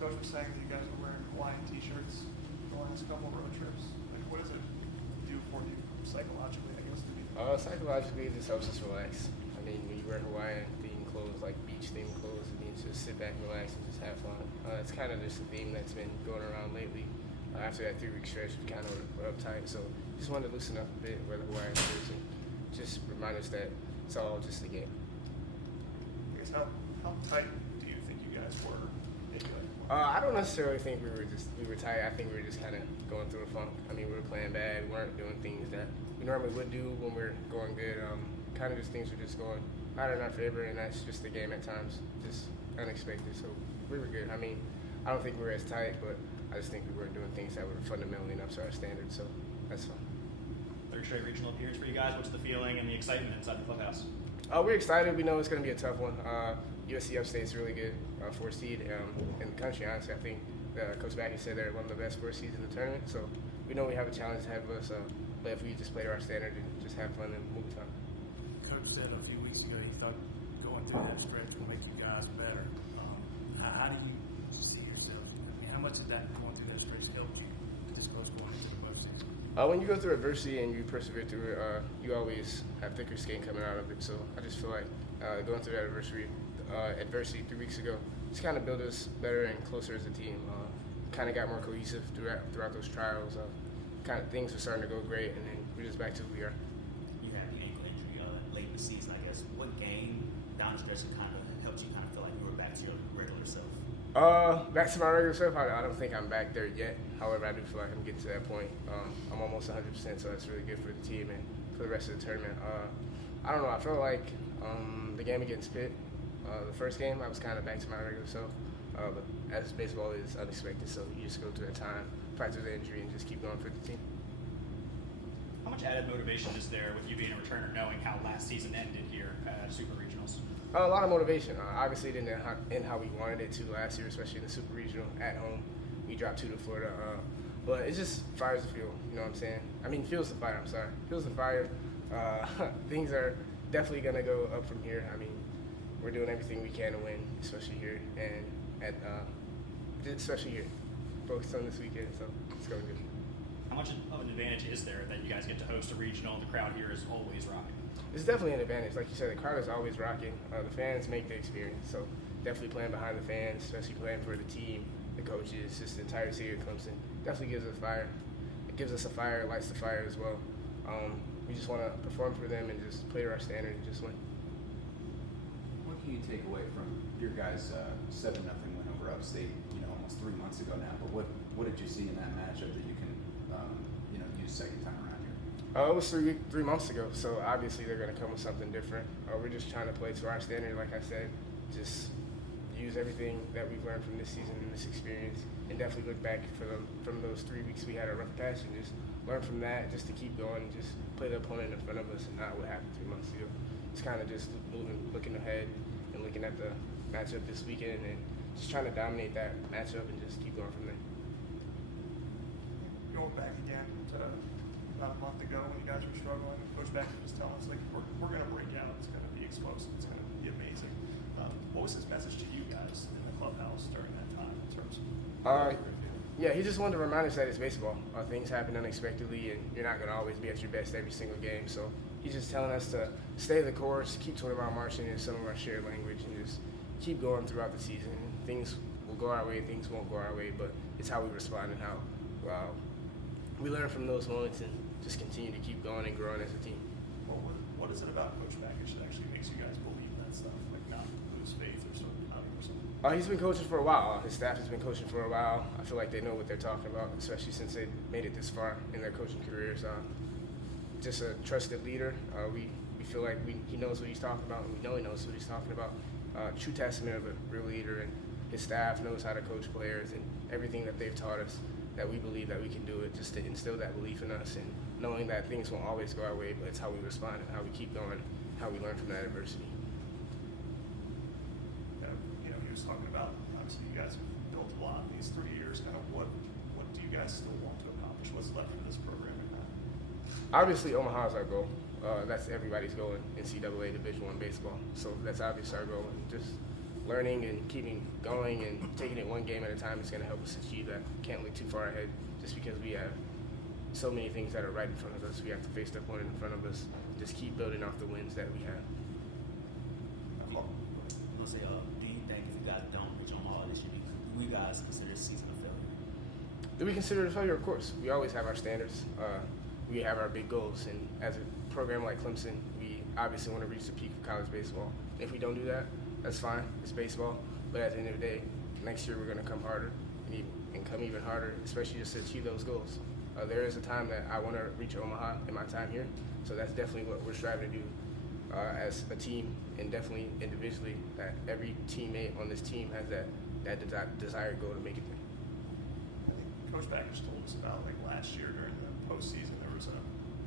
coach was saying that you guys are wearing Hawaiian t-shirts the last couple of road trips. Like, what does it do for you psychologically, I guess, to be? Psychologically, it just helps us relax. I mean, when you wear Hawaiian themed clothes, like beach themed clothes, it means just sit back and relax and just have fun. It's kind of just a theme that's been going around lately. After that 3-week stretch, we kind of were uptight, so just wanted to loosen up a bit, wear the Hawaiian shirts, and just remind us that it's all just a game. I guess how tight do you think you guys were? I don't necessarily think we were tight. I think we were just kind of going through a funk. I mean, we were playing bad. We weren't doing things that we normally would do when we're going good. Kind of just things were just going not in our favor, and that's just the game at times, just unexpected. So we were good. I mean, I don't think we were as tight, but I just think we weren't doing things that were fundamentally enough to our standards. So that's fun. Third straight regional appearance for you guys. What's the feeling and the excitement inside the clubhouse? We're excited. We know it's going to be a tough one. USC Upstate's really good, 4 seed in the country, honestly. I think Coach Backey said they're one of the best 4 seeds in the tournament. So we know we have a challenge ahead of us. But if we just play to our standard and just have fun and move on. Coach said a few weeks ago he thought going through that stretch will make you guys better. How do you see yourselves? I mean, how much did that going through that stretch help you this close going into the postseason? When you go through adversity and you persevere through it, you always have thicker skin coming out of it. So I just feel like going through that adversity 3 weeks ago just kind of built us better and closer as a team. Kind of got more cohesive throughout those trials. Kind of things were starting to go great, and then we're just back to who we are. You had the ankle injury late in the season, I guess. What game down the stretch kind of helped you kind of feel like you were back to your regular self? Back to my regular self, I don't think I'm back there yet. However, I do feel like I'm getting to that point. I'm almost 100%, so that's really good for the team and for the rest of the tournament. I don't know. I felt like the game against Pitt, the first game, I was kind of back to my regular self. But as baseball is unexpected, so you just go through that time, fight through the injury, and just keep going for the team. How much added motivation is there with you being a returner, knowing how last season ended here at Super Regionals? A lot of motivation. Obviously, it didn't end how we wanted it to last year, especially in the Super Regional at home. We dropped 2 to Florida. But it just fires the fuel, you know what I'm saying? I mean, fuels the fire, I'm sorry. Fuels the fire. Things are definitely going to go up from here. I mean, we're doing everything we can to win, especially here. And especially here. Focused on this weekend, so it's going good. How much of an advantage is there that you guys get to host a regional? The crowd here is always rocking. It's definitely an advantage. Like you said, the crowd is always rocking. The fans make the experience, so definitely playing behind the fans, especially playing for the team, the coaches, just the entire city of Clemson, definitely gives us fire. It gives us a fire, lights the fire as well. We just want to perform for them and just play to our standard and just win. What can you take away from your guys' 7-0 win over Upstate? Almost 3 months ago now. But what did you see in that matchup that you can use second time around here? It was three months ago, so obviously they're going to come with something different. We're just trying to play to our standard, like I said. Just use everything that we've learned from this season and this experience, and definitely look back from those 3 weeks we had a rough patch and just learn from that, just to keep going, and just play the opponent in front of us and not what happened 3 months ago. It's kind of just looking ahead and looking at the matchup this weekend and just trying to dominate that matchup and just keep going from there. Going back again to about a month ago when you guys were struggling, Coach Beckett was telling us, like, we're going to break out. It's going to be explosive. It's going to be amazing. What was his message to you guys in the clubhouse during that time in terms of Yeah, he just wanted to remind us that it's baseball. Things happen unexpectedly, and you're not going to always be at your best every single game. So he's just telling us to stay the course, keep 20-mile marching in some of our shared language, and just keep going throughout the season. Things will go our way, things won't go our way, but it's how we respond and how we learn from those moments and just continue to keep going and growing as a team. What is it about Coach Backett that actually makes you guys believe that stuff, like not lose faith or something? He's been coaching for a while. His staff has been coaching for a while. I feel like they know what they're talking about, especially since they made it this far in their coaching careers. Just a trusted leader. We feel like he knows what he's talking about, and we know he knows what he's talking about. True testament of a real leader, and his staff knows how to coach players, and everything that they've taught us, that we believe that we can do it, just to instill that belief in us, and knowing that things won't always go our way, but it's how we respond and how we keep going, how we learn from that adversity. He was talking about, obviously you guys have built a lot in these 3 years. Kind of what do you guys still want to accomplish? What's left for this program in that? Obviously, Omaha is our goal. That's everybody's goal in NCAA Division I baseball. So that's obviously our goal. And just learning and keeping going and taking it one game at a time is going to help us achieve that. Can't look too far ahead just because we have so many things that are right in front of us. We have to face the opponent in front of us. Just keep building off the wins that we have. I'm gonna say, do you think if you guys don't reach Omaha this year, do you guys consider this season a failure? Do we consider it a failure? Of course. We always have our standards. We have our big goals. And as a program like Clemson, we obviously want to reach the peak of college baseball. If we don't do that, that's fine. It's baseball. But at the end of the day, next year we're going to come harder and come even harder, especially just to achieve those goals. There is a time that I want to reach Omaha in my time here. So that's definitely what we're striving to do as a team and definitely individually, that every teammate on this team has that desired goal to make it there. I think Coach Backers told us about like last year during the postseason, there was a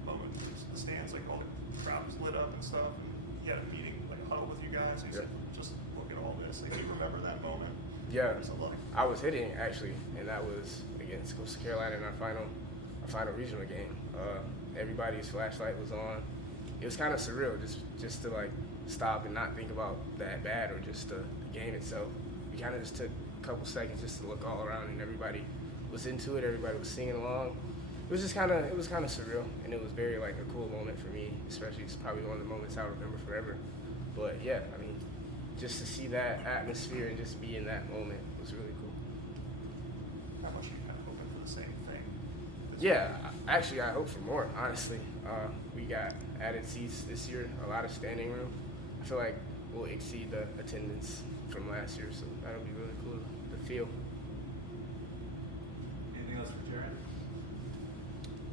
moment where the stands, like all the crowd was lit up and stuff. And he had a meeting, like a huddle with you guys. And he said, just look at all this. Like, you remember that moment? Yeah, So, look, I was hitting actually, and that was against Coastal Carolina in our final regional game. Everybody's flashlight was on. It was kind of surreal, just to like stop and not think about the at bat or just the game itself. We kind of just took a couple seconds just to look all around, and everybody was into it. Everybody was singing along. It was kind of surreal, and it was very like a cool moment for me. Especially, it's probably one of the moments I'll remember forever. But yeah, I mean, just to see that atmosphere and just be in that moment was really cool. how much are you kind of hoping for the same thing? Yeah, actually, I hope for more, honestly. We got added seats this year, a lot of standing room. I feel like we'll exceed the attendance from last year, so that'll be really cool to feel.